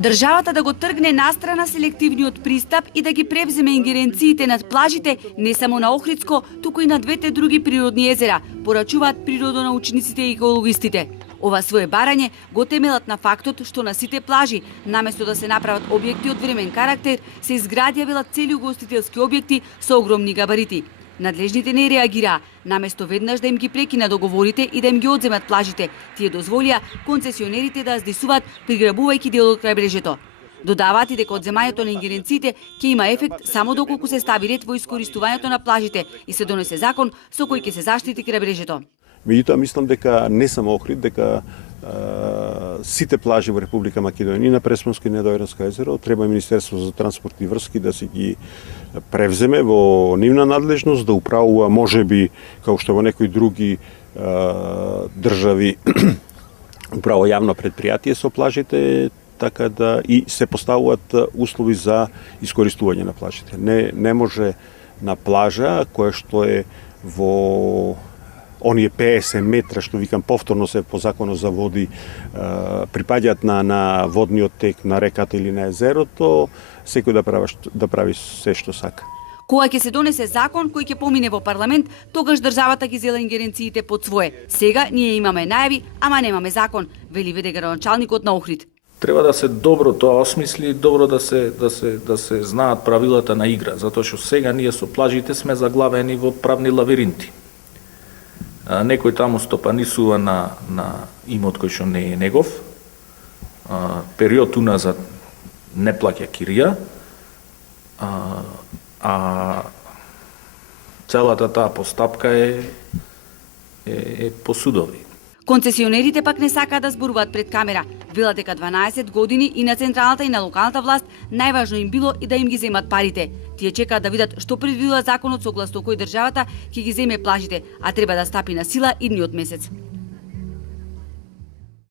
Државата да го тргне настрана селективниот пристап и да ги превземе ингеренциите над плажите не само на Охридско, туку и на двете други природни езера, порачуваат природонаучниците и екологистите. Ова свое барање го темелат на фактот што на сите плажи, наместо да се направат објекти од времен карактер, се изградјавилат цели угостителски објекти со огромни габарити. Надлежните не реагираа, наместо веднаш да им ги прекина договорите и да им ги одземат плажите, тие дозволија концесионерите да здисуваат приграбувајќи дел од крајбрежето. Додаваат и дека одземањето на ингеренциите ќе има ефект само доколку се стави ред во искористувањето на плажите и се донесе закон со кој ќе се заштити крајбрежето. Меѓутоа, мислам дека не само Охрид, дека сите плажи во Република Македонија, и на Преспанско и на Дојранско езеро, треба Министерството за транспорт и врски да си ги превземе во нивна надлежност, да управува можеби, како што во некои други држави управува јавно предпријатие со плажите, така да и се поставуваат услови за искористување на плажите. Не може на плажа која што е во оние 50 метра што викам повторно се по законот за води припаѓаат на водниот тек на реката или на езерото, секој да прави се што сака. Кога ќе се донесе закон кој ќе помине во парламент, тогаш државата ги зела ингеренциите под свое. Сега ние имаме најави, ама немаме закон, вели ВД градоначалникот на Охрид. Треба да се добро тоа осмисли, добро да се знаат правилата на игра, затоа што сега ние со плажите сме заглавени во правни лавиринти. Некој таму стопанисува на имот кој што не е негов, период уназад не плаќа кирија, а целата таа постапка е по судови. Концесионерите пак не сакаат да зборуваат пред камера. Велат дека 12 години и на централната и на локалната власт најважно им било и да им ги земат парите. Тие чекаат да видат што предвидува законот согласно кој државата ќе ги земе плажите, а треба да стапи на сила идниот месец.